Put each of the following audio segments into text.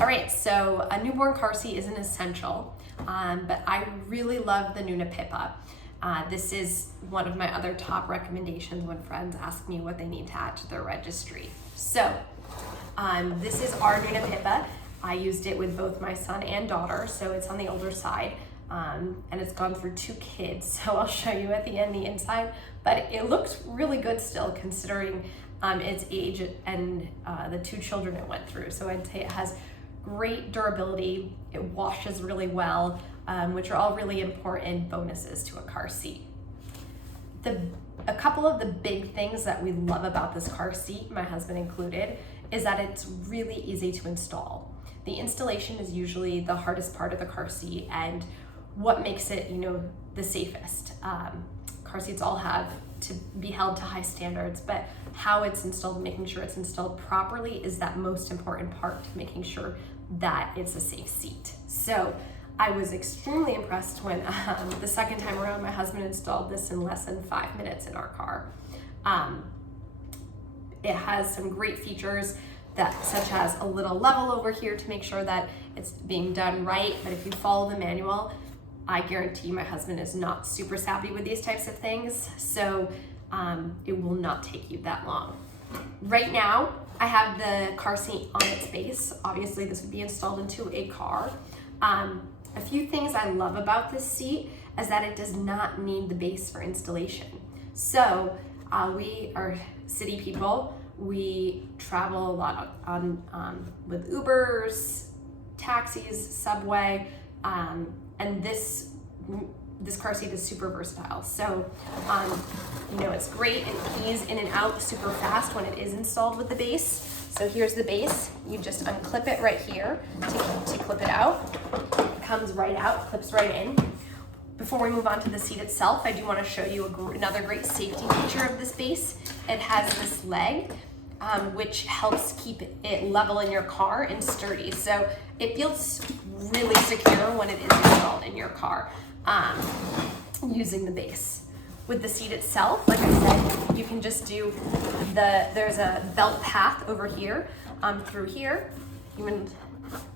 All right, so a newborn car seat is an essential, but I really love the Nuna PIPA. This is one of my other top recommendations when friends ask me what they need to add to their registry. So this is our Nuna PIPA. I used it with both my son and daughter, so it's on the older side, and it's gone through 2 kids, so I'll show you at the end the inside, but it looks really good still considering its age and the 2 children it went through. So I'd say it has great durability, it washes really well, which are all really important bonuses to a car seat. A couple of the big things that we love about this car seat, my husband included, is that it's really easy to install. The installation is usually the hardest part of the car seat and what makes it, the safest. Car seats all have to be held to high standards, but how it's installed, making sure it's installed properly is that most important part to making sure that it's a safe seat. So I was extremely impressed when the second time around my husband installed this in less than 5 minutes in our car. It has some great features such as a little level over here to make sure that it's being done right, but if you follow the manual, I guarantee my husband is not super savvy with these types of things, so it will not take you that long. Right now, I have the car seat on its base. Obviously, this would be installed into a car. A few things I love about this seat is that it does not need the base for installation. So we are city people. We travel a lot with Ubers, taxis, subway, and this car seat is super versatile. So, it's great and keys in and out super fast when it is installed with the base. So here's the base. You just unclip it right here to clip it out. It comes right out, clips right in. Before we move on to the seat itself, I do want to show you another great safety feature of this base. It has this leg, which helps keep it level in your car and sturdy. So it feels really secure when it is installed in your car using the base. With the seat itself, like I said, you can just do there's a belt path over here, through here,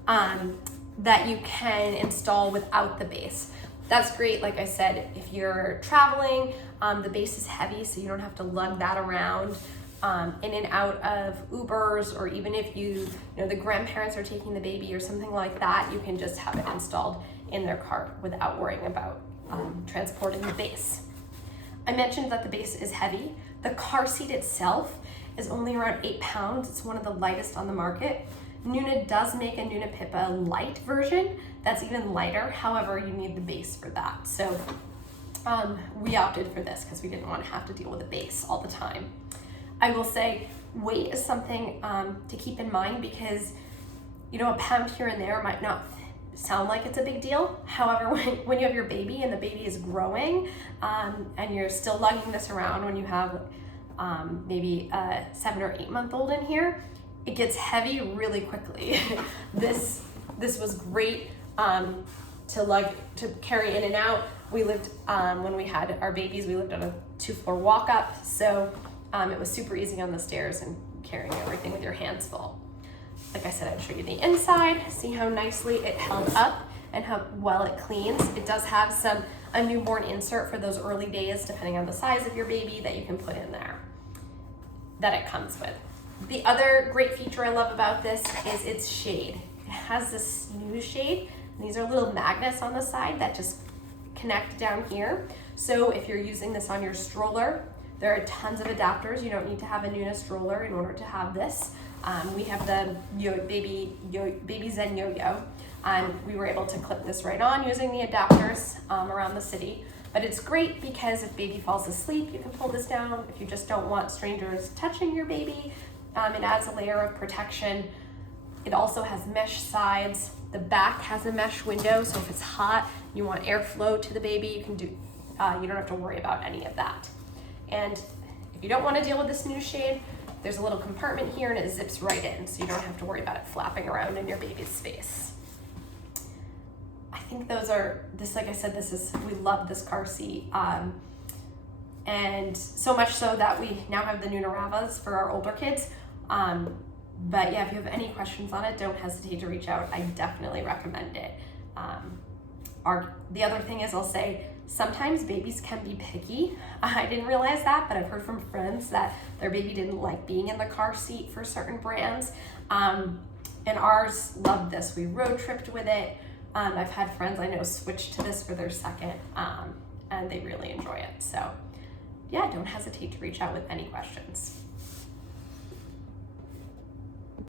that you can install without the base. That's great, like I said, if you're traveling, the base is heavy, so you don't have to lug that around in and out of Ubers, or even if the grandparents are taking the baby or something like that, you can just have it installed in their car without worrying about transporting the base. I mentioned that the base is heavy. The car seat itself is only around 8 pounds. It's one of the lightest on the market. Nuna does make a Nuna PIPA light version that's even lighter. However, you need the base for that. So we opted for this because we didn't want to have to deal with the base all the time. I will say weight is something to keep in mind because, a pound here and there might not sound like it's a big deal. However, when you have your baby and the baby is growing and you're still lugging this around when you have maybe a 7 or 8 month old in here, it gets heavy really quickly. This was great to carry in and out. We lived, when we had our babies, we lived on a 2-floor walk up, so it was super easy on the stairs and carrying everything with your hands full. Like I said, I'd show you the inside, see how nicely it held up and how well it cleans. It does have a newborn insert for those early days, depending on the size of your baby, that you can put in there, that it comes with. The other great feature I love about this is its shade. It has this snooze shade, and these are little magnets on the side that just connect down here. So if you're using this on your stroller, there are tons of adapters. You don't need to have a Nuna stroller in order to have this. We have the Baby Zen Yo-Yo, and we were able to clip this right on using the adapters around the city. But it's great because if baby falls asleep, you can pull this down. If you just don't want strangers touching your baby, it adds a layer of protection. It also has mesh sides. The back has a mesh window, so if it's hot, you want airflow to the baby, you don't have to worry about any of that. And if you don't want to deal with the snooze shade, there's a little compartment here and it zips right in, so you don't have to worry about it flapping around in your baby's space. I think like I said, we love this car seat. And so much so that we now have the Nuna Ravas for our older kids. But yeah, if you have any questions on it, don't hesitate to reach out. I definitely recommend it. The other thing is, I'll say, sometimes babies can be picky. I didn't realize that, but I've heard from friends that their baby didn't like being in the car seat for certain brands. And ours loved this. We road tripped with it. I've had friends I know switch to this for their second, and they really enjoy it. So yeah, don't hesitate to reach out with any questions.